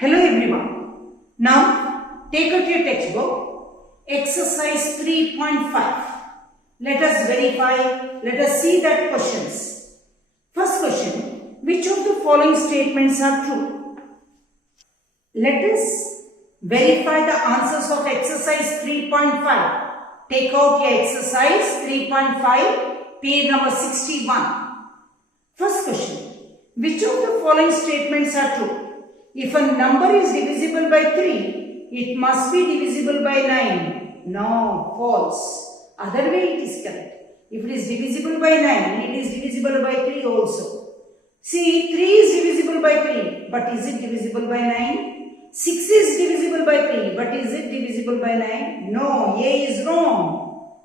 Hello everyone. Now take out your textbook, exercise 3.5. Let us verify, let us see that questions. First question, which of the following statements are true? Let us verify the answers of exercise 3.5. Take out your exercise 3.5, page number 61. First question, which of the following statements are true? If a number is divisible by 3, it must be divisible by 9. No, false. Other way it is correct. If it is divisible by 9, it is divisible by 3 also. See, 3 is divisible by 3, but is it divisible by 9? 6 is divisible by 3, but is it divisible by 9? No, A is wrong.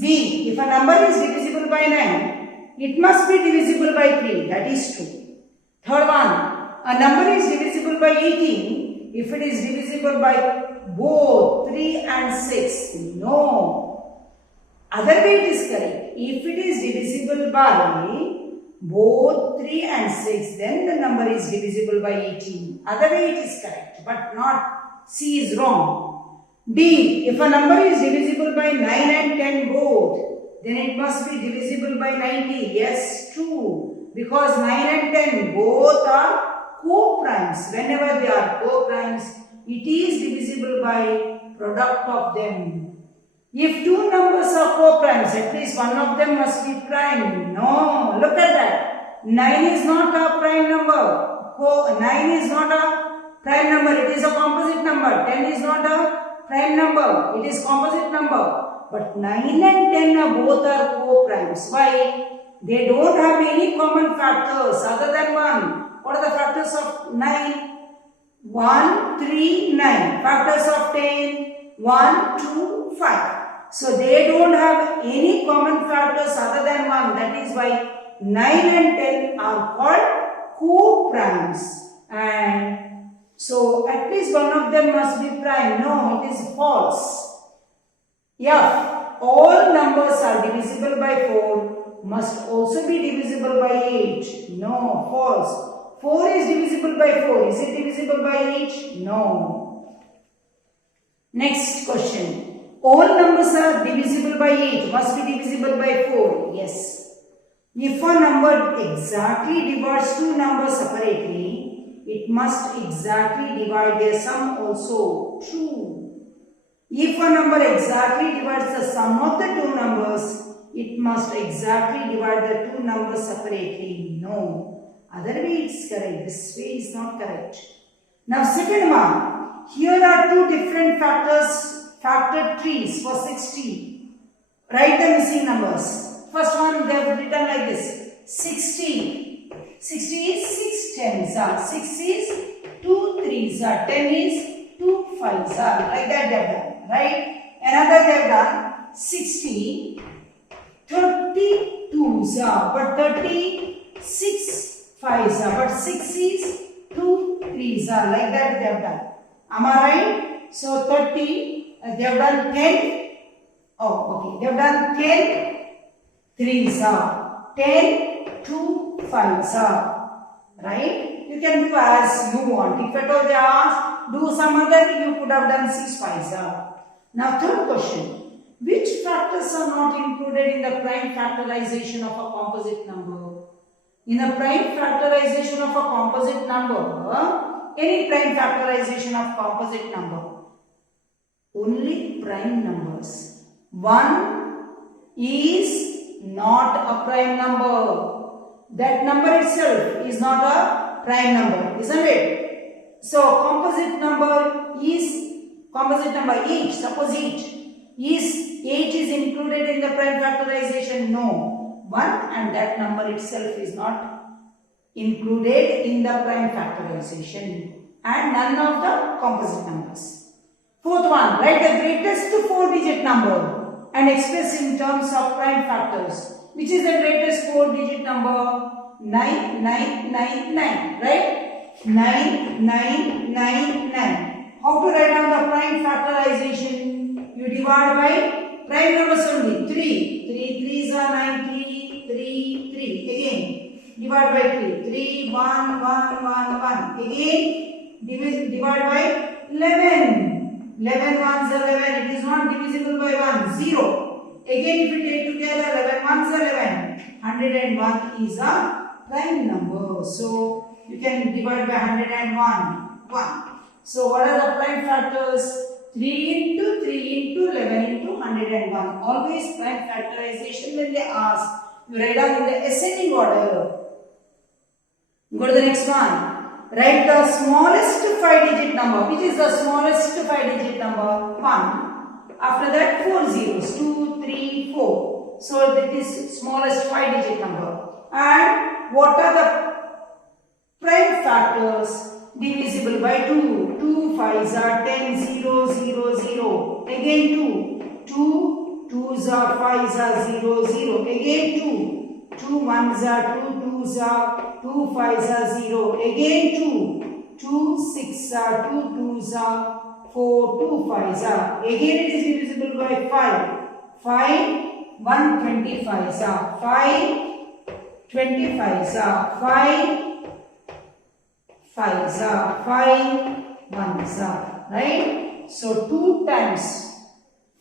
B, if a number is divisible by 9, it must be divisible by 3. That is true. Third one. A number is divisible by 18 if it is divisible by both 3 and 6. No. Other way it is correct. If it is divisible by both 3 and 6, then the number is divisible by 18. Other way it is correct, but not. C is wrong. D. If a number is divisible by 9 and 10 both, then it must be divisible by 90. Yes, true. Because 9 and 10 both are co-primes. Whenever they are co-primes, it is divisible by product of them. If two numbers are co-primes, at least one of them must be prime. No, look at that. 9 is not a prime number. 9 is not a prime number. It is a composite number. 10 is not a prime number. It is composite number. But 9 and 10 are both are co-primes. Why? They don't have any common factors other than 1. What are the factors of 9? 1, 3, 9. Factors of 10? 1, 2, 5. So they don't have any common factors other than 1. That is why 9 and 10 are called co-primes. And so at least one of them must be prime. No, it is false. F. All numbers are divisible by 4 must also be divisible by 8. No, false. 4 is divisible by 4. Is it divisible by 8? No. Next question. All numbers are divisible by 8. Must be divisible by 4. Yes. If a number exactly divides two numbers separately, it must exactly divide their sum also. True. If a number exactly divides the sum of the two numbers, it must exactly divide the two numbers separately. No. Other way it's correct. This way is not correct. Now second one. Here are two different factored trees for 60. Write the missing numbers. First one they have written like this. 60. 60 is 6 tens are. 6 is 2 threes are. 10 is 2 fives are. Like that they have done. Right? Another they have done. 60. 32s are. But 36 5s are, but 6 is 2 3s are. Like that they have done. Am I right? So 30, they have done 10. Oh, okay. They have done 10 3s are. 10 2 5s are. Right? You can do as you want. If at all they ask, do some other, you could have done 6 5s are. Now third question. Which factors are not included in the prime factorization of a composite number? In the prime factorization of a composite number, any prime factorization of composite number, only prime numbers. 1 is not a prime number. That number itself is not a prime number, isn't it? So composite number each, suppose each, 8 is included in the prime factorization? No. 1 and that number itself is not included in the prime factorization and none of the composite numbers. Fourth one, write the greatest 4-digit number and express in terms of prime factors. Which is the greatest 4-digit number? 9999, right? 9999. How to write down the prime factorization? You divide by prime numbers only. 3. 3 3s are 9. 3 3. Again, divide by 3. 3 1 1 1 1. Again, divide by 11. 11 ones are 11. It is not divisible by 1. 0. Again, if we take together 11 ones are 11. 101 is a prime number. So you can divide by 101. 1. So what are the prime factors? 3 into 3 into 11 into 101. Always prime factorization when they ask, you write down in the ascending order. Go to the next one. Write the smallest 5-digit number. Which is the smallest 5-digit number? 1. After that 4 zeros. 2, 3, 4. So that is smallest 5-digit number. And what are the prime factors divisible by 2? 2 5s are 10, 0, 0, 0. Again 2. 2 2s are 5s are 0, 0. Again 2. 2 1s are 2, 2s are 2, 5s are 0. Again 2. 2 6 are 2, 2s are 4, 2 5s are. Again it is divisible by 5. 5 125s are 5 25s are 5 5s are 5 1s are, right? So 2 times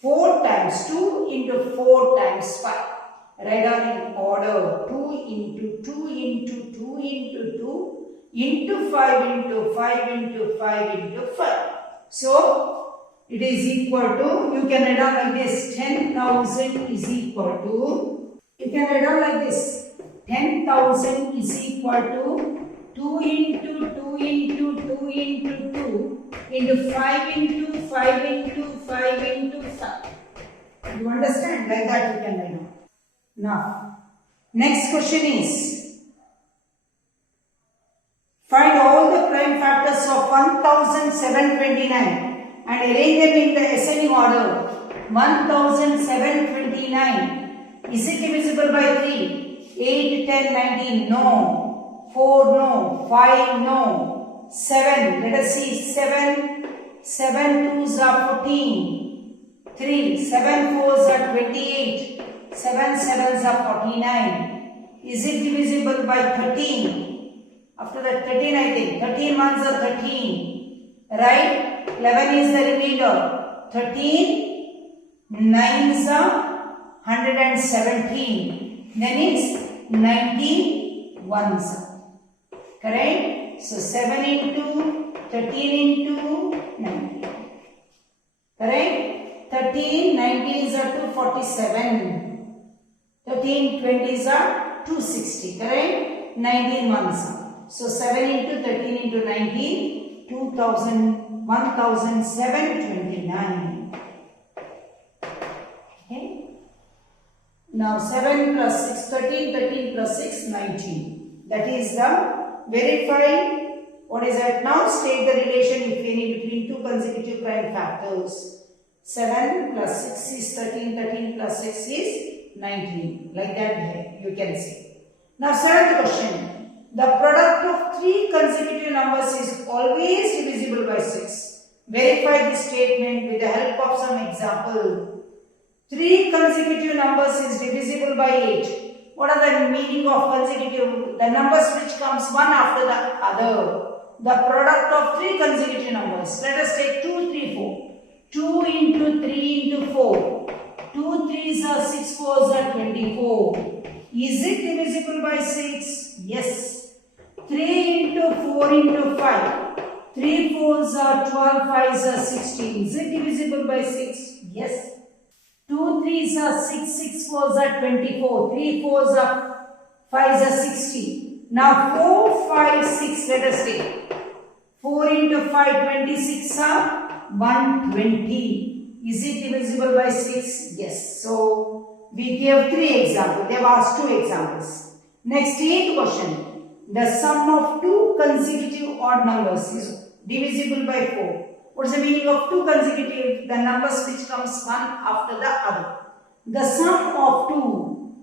4 times 2 into 4 times 5. Write down in order. 2 into 2 into 2 into 2 into 5 into 5 into 5 into 5. So it is equal to, you can write down like this, 10,000 is equal to, you can write down like this, 10,000 is equal to 2 into 2 into 2 into 2 into 5 into 5 into 5 into 5. You understand? Like that you can write down. Now, next question is, find all the prime factors of 1729 and arrange them in the ascending order. 1729, is it divisible by 3? 8, 10, 19, no. 4, no. 5, no. 7, let us see, 7 2s are 14. 3, 7 4s are 28. 7 7s are 49. Is it divisible by 13? After that 13 I think. 13 ones are 13. Right? 11 is the remainder. 13 9s are 117. Then is 19 ones are. Correct? So 7 into 13 into 19. Correct? 13 19s are 247. 13 20s are 260, correct? 19 ones are. So 7 into 13 into 19, 1729. Okay? Now 7 plus 6, 13, 13 plus 6, 19. That is the verify. What is that now? State the relation, if any, between two consecutive prime factors. 7 plus 6 is 13, 13 plus 6 is 19. Like that you can see. Now seventh question. The product of three consecutive numbers is always divisible by 6. Verify this statement with the help of some example. Three consecutive numbers is divisible by 8. What are the meaning of consecutive? The numbers which comes one after the other. The product of three consecutive numbers. Let us take 2, 3, 4. 2 into 3 into 4. 2 3s are 6 4s are 24. Is it divisible by 6? Yes. 3 into 4 into 5. 3 4s are 12, 5s are 16. Is it divisible by 6? Yes. 2 3s are 6, 6 4s are 24. 3 4s are 5s are 60. Now 4, 5, 6, let us take. 4 into 5, 26 are 120. Is it divisible by 6? Yes. So, we gave 3 examples. They have asked 2 examples. Next, 8th question. The sum of 2 consecutive odd numbers is divisible by 4. What is the meaning of 2 consecutive? The numbers which comes one after the other. The sum of 2.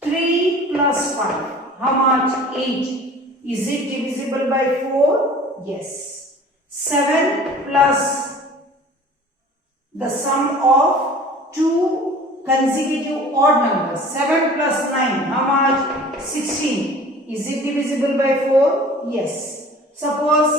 3 plus 5. How much? 8. Is it divisible by 4? Yes. 7 plus the sum of 2 consecutive odd numbers. 7 plus 9. How much? 16. Is it divisible by 4? Yes. Suppose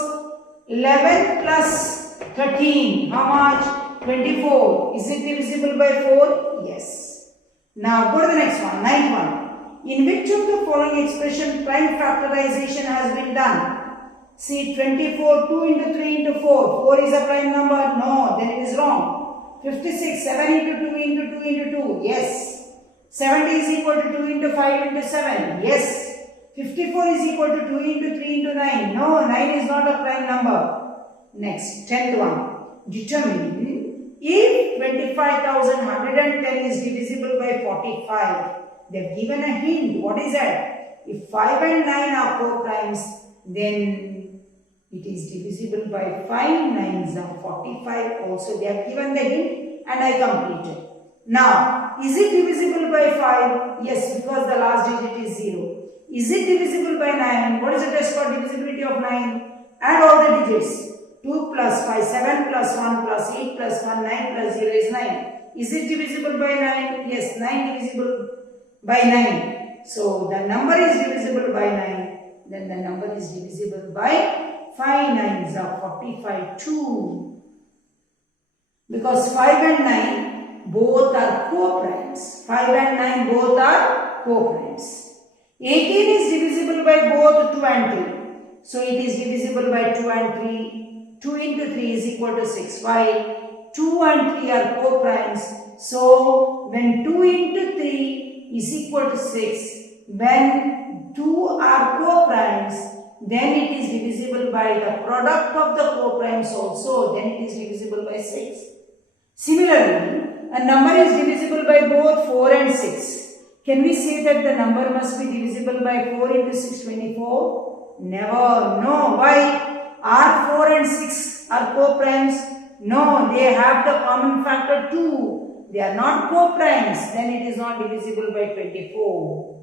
11 plus 13, how much? 24. Is it divisible by 4? Yes. Now go to the next one, 9th one. In which of the following expression prime factorization has been done? See, 24, 2 into 3 into 4. 4 is a prime number? No, then it is wrong. 56, 7 into 2 into 2 into 2. Yes. 70 is equal to 2 into 5 into 7. Yes. 54 is equal to 2 into 3 into 9. No, 9 is not a prime number. Next, 10th one. Determine if 25,110 is divisible by 45. They have given a hint. What is that? If 5 and 9 are co-primes, then it is divisible by 5 nines are 45. Also, they have given the hint and I completed. Now, is it divisible by 5? Yes, because the last digit is 0. Is it divisible by 9? What is the test for divisibility of 9? Add all the digits. 2 plus 5, 7 plus 1 plus 8 plus 1, 9 plus 0 is 9. Is it divisible by 9? Yes, 9 divisible by 9. So, the number is divisible by 9. Then the number is divisible by 5 nines are 45 too. Because 5 and 9 both are co-primes. 5 and 9 both are co-primes. 18 is divisible by both 2 and 3. So it is divisible by 2 and 3. 2 into 3 is equal to 6. Why? 2 and 3 are co-primes. So when 2 into 3 is equal to 6, when 2 are co-primes, then it is divisible by the product of the co-primes also. Then it is divisible by 6. Similarly, a number is divisible by both 4 and 6. Can we say that the number must be divisible by 4 into 6, 24? Never. No. Why? Are 4 and 6 are co-primes? No. They have the common factor 2. They are not co-primes. Then it is not divisible by 24.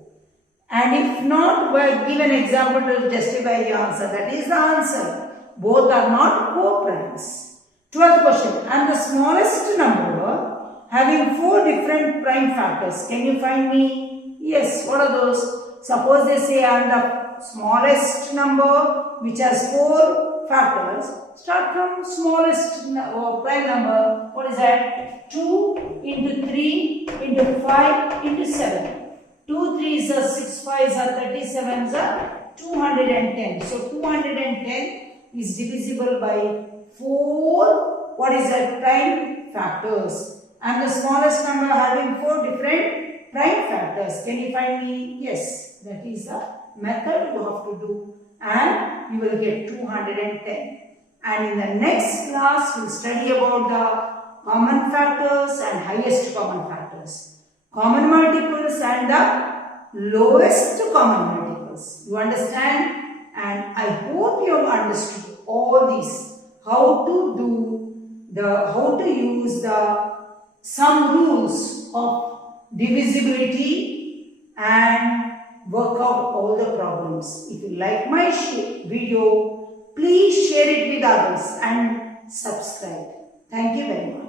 And if not, well, give an example to justify your answer. That is the answer. Both are not co-primes. 12th question. And the smallest number having 4 different prime factors. Can you find me? Yes. What are those? Suppose they say I am the smallest number which has 4 factors. Start from smallest prime number. What is that? 2 into 3 into 5 into 7. 2 3s are 6 5s are 37s are 210. So 210 is divisible by 4. What is that? Prime factors. And the smallest number having 4 different prime factors. Can you find me? Yes. That is the method you have to do. And you will get 210. And in the next class, we will study about the common factors and highest common factors. Common multiples and the lowest common multiples. You understand? And I hope you have understood all these. How to use some rules of divisibility and work out all the problems. If you like my video, please share it with others and subscribe. Thank you very much.